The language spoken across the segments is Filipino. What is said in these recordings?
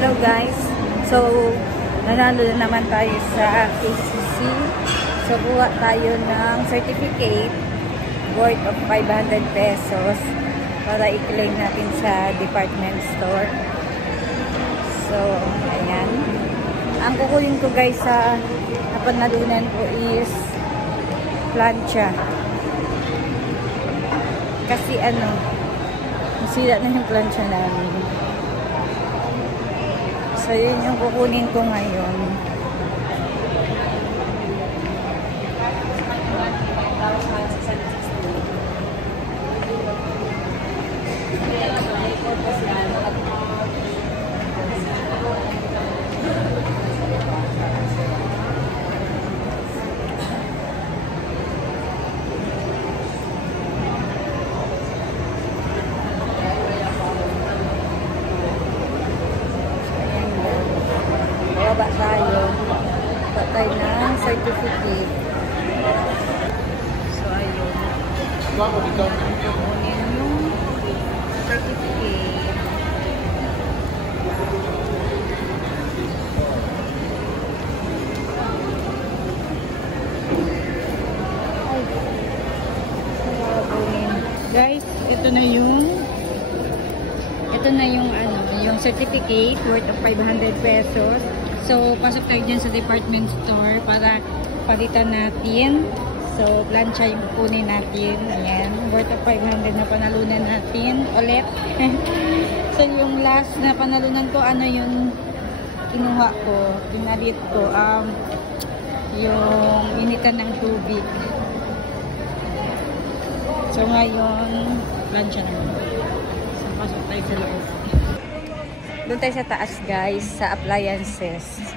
Hello guys. So, nanalo na naman tayo sa KCC. So, buha tayo ng certificate worth of 500 pesos para i-claim natin sa department store. So, ayan. Ang kukunin ko guys sa napanalunan ko is plancha. Kasi masira na yung plancha namin. So, yun yung kukunin ko ngayon. Patay na certificate. So, ayun. Kukunin yung certificate. Guys, ito na yung certificate worth of 500 pesos. So, pasok tayo dyan sa department store para palitan natin. So, plancha yung kukunin natin. Ayan. Worth of 500 na panalunan natin. Ulit. So, yung last na panalunan ko, yung kinuha ko, pinalit ko, yung initan ng tubig. So, ngayon, plancha naman. So, pasok tayo sa loob. Doon tayo sa taas guys, sa appliances.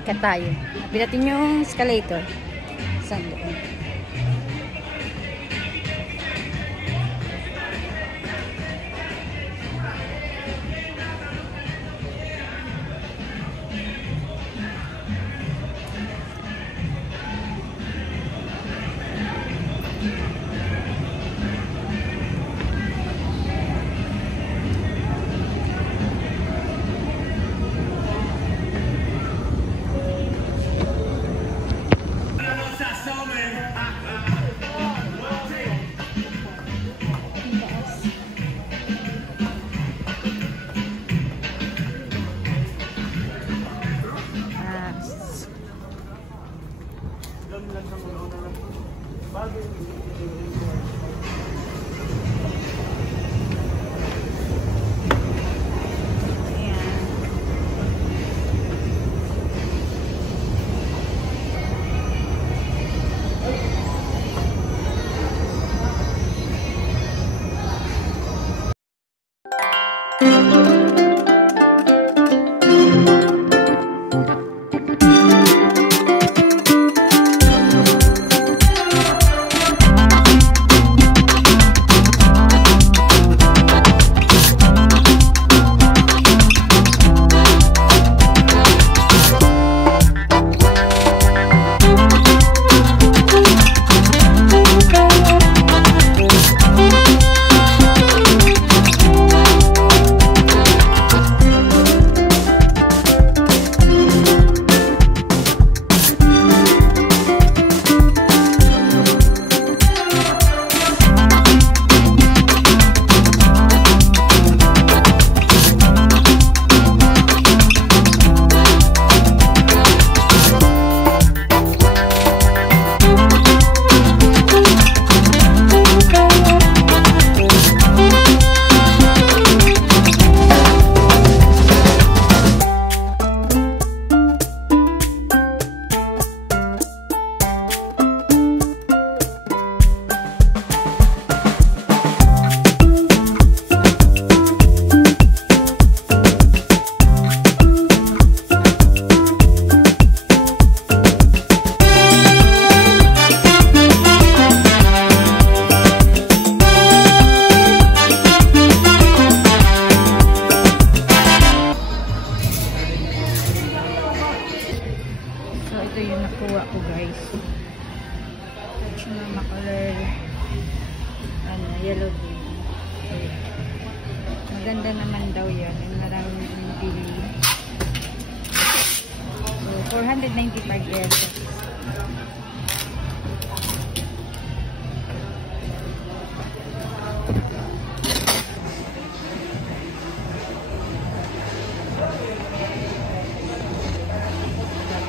Akyat tayo. Pinatin yung escalator. Saan doon? Maganda naman daw yan. Maraming pili. So, 495 pesos.